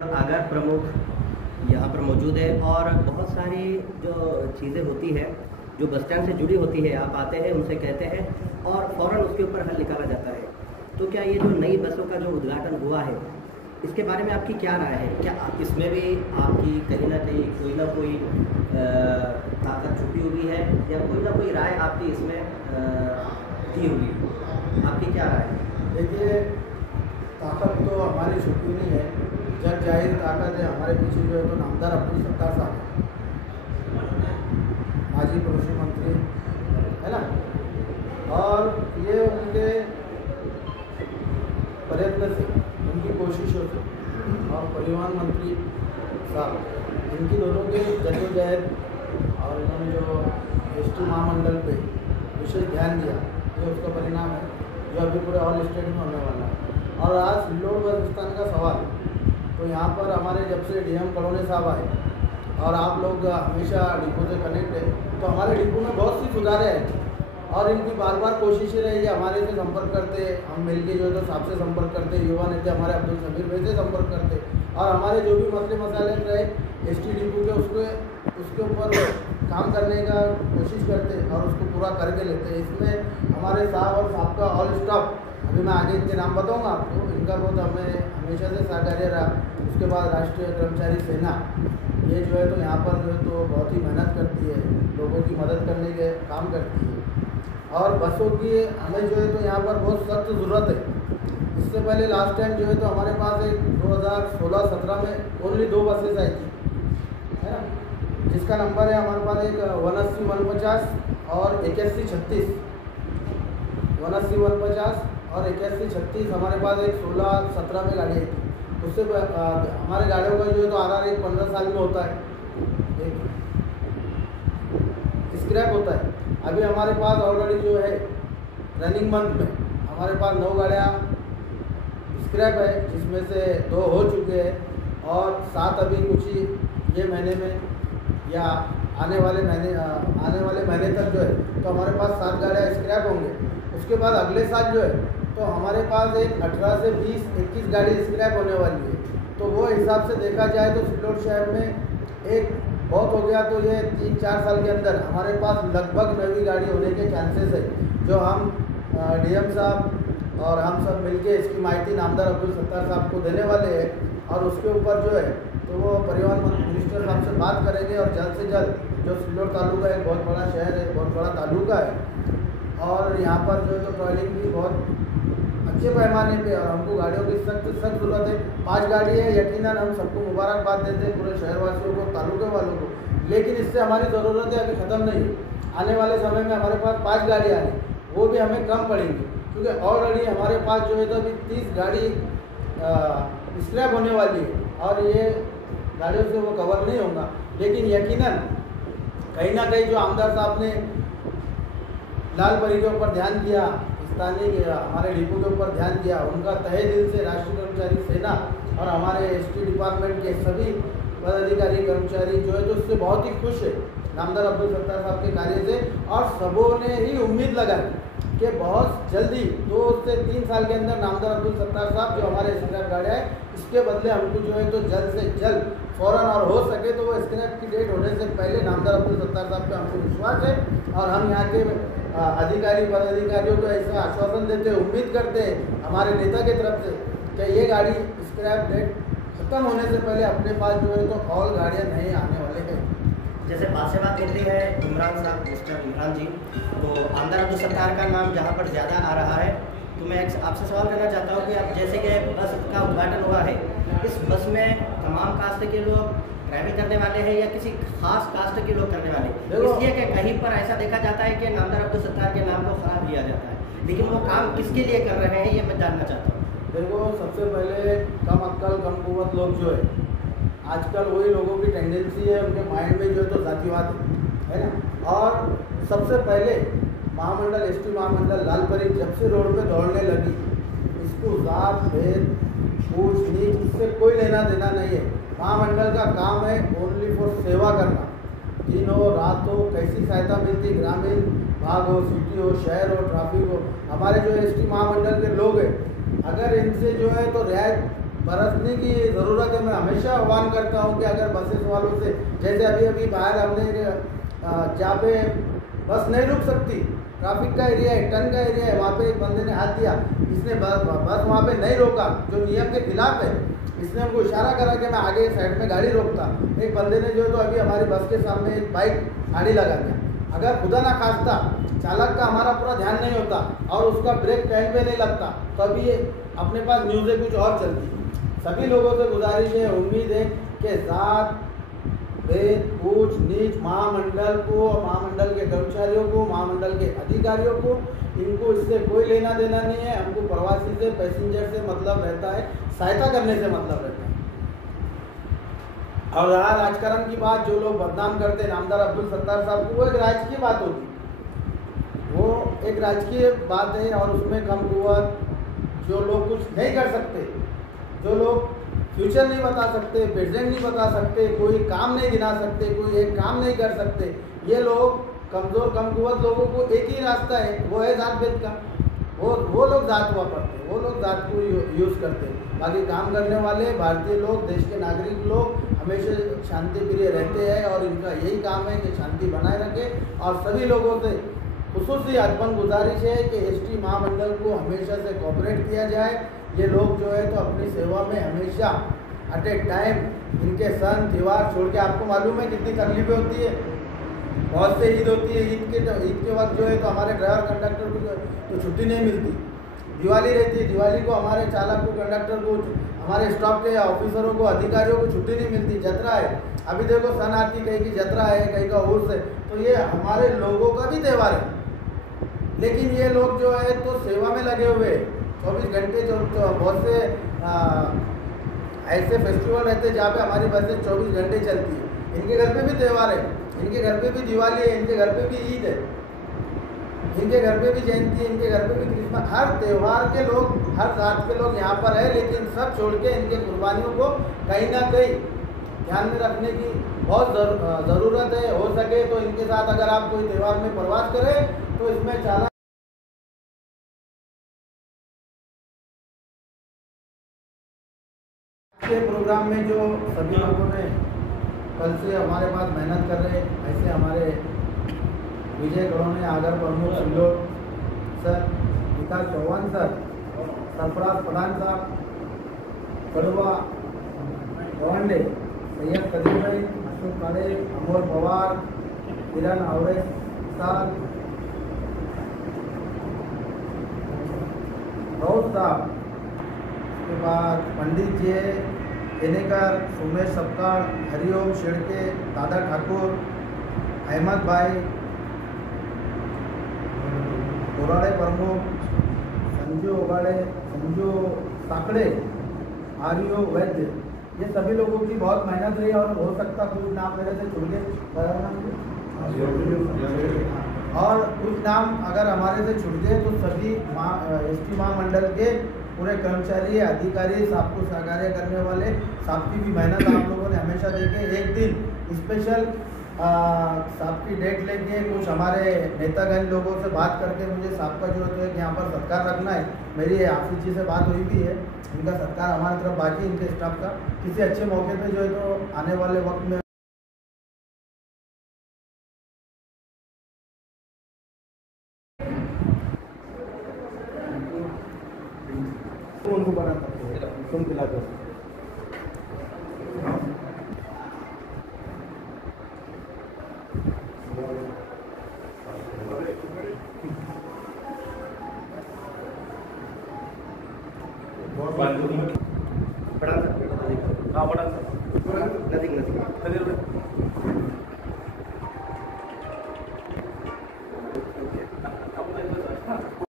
आगर प्रमुख यहाँ पर मौजूद है और बहुत सारी जो चीज़ें होती है जो बस स्टैंड से जुड़ी होती है, आप आते हैं उनसे कहते हैं और फ़ौरन उसके ऊपर हल निकाला जाता है। तो क्या ये जो नई बसों का जो उद्घाटन हुआ है, इसके बारे में आपकी क्या राय है? क्या इसमें भी आपकी कहीं ना कोई ताकत छुपी हुई है या कोई ना कोई राय आपकी इसमें दी होगी? आपकी क्या राय है? देखिए, ताकत तो हमारी छुपी नहीं है, जग जाहिर ताकत है। हमारे पीछे जो है तो नामदार अब्दुल सत्तार साहब, माजी कृषि मंत्री है ना, और ये उनके प्रयत्न से, उनकी कोशिशों से, और परिवहन मंत्री साहब, इनकी दोनों के जद्दोजहद और इन्होंने जो एसटी महामंडल पे विशेष ध्यान दिया, ये उसका परिणाम है जो अभी पूरे ऑल स्टेट में होने वाला है। और आज सिल्लोड बस स्थान का सवाल, तो यहाँ पर हमारे जब से डीएम कलोनी साहब आए और आप लोग हमेशा डिपो से कनेक्ट है, तो हमारे डिपो में बहुत सी सुधारें हैं और इनकी बार बार कोशिशें रही है। हमारे से संपर्क करते, हम मिलके जो है तो साहब से संपर्क करते, युवा नेता हमारे अब्दुल समीर भाई से संपर्क करते, और हमारे जो भी मसले मसाले रहे एसटी डिपो के उसके ऊपर काम करने का कोशिश करते और उसको पूरा करके लेते। इसमें हमारे साहब और साहब का ऑल स्टाफ, अभी मैं आगे इनके नाम बताऊंगा आपको, इनका बहुत हमें हमेशा से सहकार्य रहा। उसके बाद राष्ट्रीय कर्मचारी सेना, ये जो है तो यहाँ पर जो है तो बहुत ही मेहनत करती है, लोगों की मदद करने के काम करती है। और बसों की हमें जो है तो यहाँ पर बहुत सख्त ज़रूरत है। इससे पहले लास्ट टाइम जो है तो हमारे पास एक 2016-17 में ओनली 2 बसेस आई थी, है ना, जिसका नंबर है हमारे पास एक 180-150 और 8136, 180-150 और 8136 हमारे पास एक 16-17 में गाड़ी आई थी। उससे हमारे गाड़ियों का जो है तो आधार एक 15 साल में होता है, एक स्क्रैप होता है। अभी हमारे पास ऑलरेडी जो है रनिंग मंथ में हमारे पास 9 गाड़ियाँ स्क्रैप है, जिसमें से 2 हो चुके हैं और 7 अभी कुछ ही ये महीने में या आने वाले महीने तक जो है तो हमारे पास 7 गाड़ियाँ स्क्रैप होंगे। उसके बाद अगले साल जो है तो हमारे पास एक 18 से 20-21 गाड़ी स्क्रैप होने वाली है। तो वो हिसाब से देखा जाए तो सिल्लोड शहर में एक बहुत हो गया, तो ये 3-4 साल के अंदर हमारे पास लगभग नई गाड़ी होने के चांसेस है, जो हम डीएम साहब और हम सब मिलके इसकी माहिती नामदार अब्दुल सत्तार साहब को देने वाले हैं। और उसके ऊपर जो है तो वो परिवहन मिनिस्टर साहब से बात करेंगे और जल्द से जल्द, जो सिल्लोड तालुका एक बहुत बड़ा शहर है, बहुत बड़ा तालुका है और यहाँ पर जो है तो ट्रॉलिंग भी बहुत अच्छे पैमाने पे, और हमको गाड़ियों की सख्त ज़रूरत है। 5 गाड़ी है, यकीनन हम सबको मुबारकबाद देते हैं, पूरे शहरवासियों को, तालुके वालों को, लेकिन इससे हमारी ज़रूरत है अभी ख़त्म नहीं। आने वाले समय में हमारे पास 5 गाड़ियाँ हैं, वो भी हमें कम पड़ेंगी, क्योंकि ऑलरेडी हमारे पास जो है तो अभी 30 गाड़ी स्क्रैप होने वाली है और ये गाड़ियों से वो कवर नहीं होगा। लेकिन यकीनन कहीं ना कहीं जो आमदार साहब ने लालपरी के ऊपर ध्यान दिया, स्थानीय हमारे डिपो के ऊपर ध्यान दिया, उनका तहे दिल से राष्ट्रीय कर्मचारी सेना और हमारे एसटी डिपार्टमेंट के सभी पदाधिकारी कर्मचारी जो है तो उससे बहुत ही खुश है नामदार अब्दुल सत्तार साहब के कार्य से। और सबों ने ही उम्मीद लगाई कि बहुत जल्दी 2 से 3 साल के अंदर नामदार अब्दुल सत्तार साहब जो हमारे स्क्रैप गाड़ियाँ है, इसके बदले हमको जो है तो जल्द से जल्द फ़ौरन, और हो सके तो वो स्क्रैप की डेट होने से पहले नामदार अब्दुल सत्तार साहब पे हमको विश्वास है। और हम यहाँ के अधिकारी पदाधिकारियों को ऐसा आश्वासन देते, उम्मीद करते हैं हमारे नेता की तरफ से कि ये गाड़ी स्क्रैप डेट खत्म होने से पहले अपने पास जो है तो और गाड़ियाँ नहीं आने वाले हैं। जैसे बात से बात करते हैं इमरान साहब, मिस्टर इमरान जी, तो आमदार अब्दुल सत्तार का नाम जहाँ पर ज़्यादा आ रहा है, तो मैं आपसे सवाल करना चाहता हूँ कि आप जैसे कि बस का उद्घाटन हुआ है, इस बस में तमाम कास्ट के लोग ड्राइविंग करने वाले हैं या किसी खास कास्ट के लोग करने वाले? इसलिए कि कहीं पर ऐसा देखा जाता है कि नामदार अब्दुल सत्तार के नाम को खराब लिया जाता है, लेकिन वो काम किसके लिए कर रहे हैं ये मैं जानना चाहता हूँ। देखो, सबसे पहले कम अक्ल कम कुवत लोग जो है, आजकल वही लोगों की टेंडेंसी है, उनके माइंड में जो है तो जातिवाद है ना। और सबसे पहले महामंडल, एसटी महामंडल लालपरी जब से रोड पे दौड़ने लगी, इसको जात भेद ऊंच नीच इससे कोई लेना देना नहीं है। महामंडल का काम है ओनली फॉर सेवा करना, दिन हो रात हो, कैसी सहायता मिलती, ग्रामीण भाग हो, सिटी हो, शहर हो, ट्रैफिक हो, हमारे जो एसटी महामंडल के लोग हैं, अगर इनसे जो है तो रियायत बरतने की ज़रूरत है। मैं हमेशा आह्वान करता हूँ कि अगर बसेस वालों से, जैसे अभी बाहर हमने जहाँ पे बस नहीं रुक सकती, ट्रैफिक का एरिया है, टन का एरिया है, वहाँ पे एक बंदे ने हाथ दिया, इसने बस वहाँ पे नहीं रोका, जो नियम के खिलाफ है, इसने हमको इशारा करा कि मैं आगे साइड में गाड़ी रोकता। एक बंदे ने जो है तो अभी हमारी बस के सामने एक बाइक आड़ी लगा दिया। अगर खुदा ना खास्ता चालक का हमारा पूरा ध्यान नहीं होता और उसका ब्रेक टाइम पे नहीं लगता, तो अभी ये अपने पास न्यूज़ें कुछ और चलती। सभी लोगों से गुजारिश है, उम्मीद है कि जात भेद ऊंच नीच महामंडल को, महामंडल के कर्मचारियों को, महामंडल के अधिकारियों को, इनको इससे कोई लेना देना नहीं है। हमको प्रवासी से, पैसेंजर से मतलब रहता है, सहायता करने से मतलब रहता है। और रहा राजकारण की बात, जो लोग बदनाम करते हैं नामदार अब्दुल सत्तार साहब को, वो एक राजकीय बात होती, वो एक राजकीय बात है और उसमें कम कुवत जो लोग कुछ नहीं कर सकते, जो लोग फ्यूचर नहीं बता सकते, प्रेजेंट नहीं बता सकते, कोई काम नहीं गिना सकते, कोई एक काम नहीं कर सकते, ये लोग कमज़ोर कम कुवत लोगों को एक ही रास्ता है, वो है जात भेद का। वो लोग जात वापरते, वो लोग जात को यूज़ करते। बाकी काम करने वाले भारतीय लोग, देश के नागरिक लोग हमेशा शांति प्रिय रहते हैं और इनका यही काम है कि शांति बनाए रखें। और सभी लोगों से खुसूसी अदबन गुजारिश है कि एसटी महामंडल को हमेशा से कोऑपरेट किया जाए। ये लोग जो है तो अपनी सेवा में हमेशा एट ए टाइम, इनके सन त्यौहार छोड़ के, आपको मालूम है कितनी तकलीफें होती है, बहुत से ईद होती है, ईद के वक्त जो है तो हमारे ड्राइवर कंडक्टर को तो छुट्टी नहीं मिलती। दिवाली रहती है, दिवाली को हमारे चालक को, कंडक्टर को, हमारे स्टाफ के ऑफिसरों को, अधिकारियों को छुट्टी नहीं मिलती। जतरा है, अभी देखो सन आती, कहीं की जतरा है, कहीं का उर्स है, तो ये हमारे लोगों का भी त्यौहार है। लेकिन ये लोग जो है तो सेवा में लगे हुए 24 घंटे, जो बहुत से ऐसे फेस्टिवल रहते हैं जहाँ पे हमारी बसें 24 घंटे चलती है। इनके घर पे भी त्यौहार है, इनके घर पे भी दिवाली है, इनके घर पे भी ईद है, इनके घर पे भी जयंती है, इनके घर पे भी क्रिसमस। हर त्यौहार के लोग, हर जात के लोग यहाँ पर है, लेकिन सब छोड़ के इनके कुर्बानियों को कहीं ना कहीं ध्यान में रखने की बहुत ज़रूरत है। हो सके तो इनके साथ अगर आप कोई त्यौहार में प्रवास करें तो इसमें चालक के प्रोग्राम में जो सभी लोगों ने कल से हमारे पास मेहनत कर रहे हैं, ऐसे हमारे विजय कॉलोनी आगर प्रमुख सिल्लोड सर, विकास चौहान सर, सरफराज पठान साहब, कड़वा गवांडे, सैयद कदीर भाई, अशोक काले, अमोल पवार, किरण आवरे साहब, राउत साहब, उसके बाद पंडित जी एनेकर, सुमेश सपकाळ, हरिओम शेड़के, दादा ठाकुर, अहमद भाई, गोराड़े प्रमुख, संजू ओगाड़े, संजू साकड़े, आर्यो वैद्य, ये सभी लोगों की बहुत मेहनत रही। और हो सकता कुछ नाम मेरे से छूट गए और कुछ नाम अगर हमारे से छूट गए तो सभी एसटी महामंडल के पूरे कर्मचारी, अधिकारी, सबको सहकार्य करने वाले सबकी भी मेहनत आप लोगों ने हमेशा देखे। एक दिन स्पेशल साहब की डेट लेके कुछ हमारे नेतागण लोगों से बात करके मुझे साहब का जो है कि यहाँ पर सत्कार रखना है। मेरी आफिस जी से बात हुई भी है, इनका सत्कार हमारी तरफ बाकी, इनके स्टाफ का किसी अच्छे मौके पे जो है तो आने वाले वक्त में उनको बना तुम दिला दो। बड़ा हाँ बड़ा नजदीक